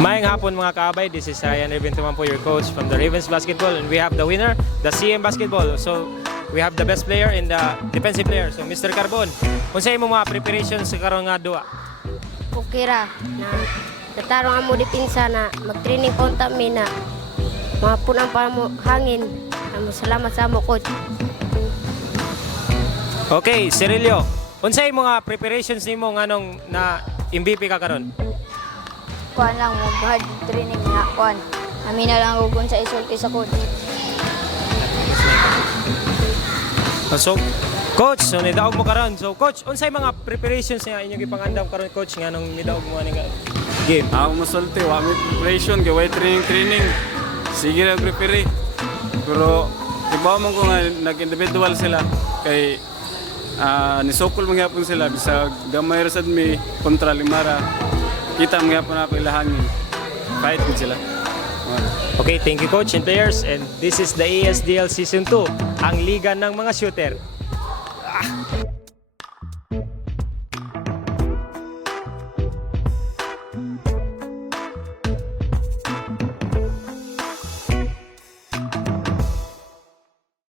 Maayong hapon mga kaabay, this is Ryan Irvin Tumampo, your coach from the Ravens Basketball, and we have the winner, the CM Basketball. So we have the best player and the defensive player. So Mr. Carbon, kung sa imo mga preparations sa karon nga duwa? Okay ra na natarong amo dipinsa na mag-training konta mi na mga punang pa mo hangin. Salamat sa amo coach. Okay, Cirilio, kung sa imo mga preparations nimo nganong na MVP ka karon? Kuan lang mo hard training na kuan. Amin na lang ugon sa isulti sa coach. So, coach, so nidaog mo karon. So, coach, unsay mga preparations nga inyong ipangandam karon coach nganong nidaog mo ani nga game? Ako masulti, wa may preparation, kay way training. Sige na prepare. Pero iba man ko nga nag-individual sila kay nisokol mangyapon sila bisag gamay ra sad mi kontra limara. Kita mangyapon na ilahangin. Fight gud sila. Okay, thank you coach and players, and this is the ASDL Season 2, ang liga ng mga shooter.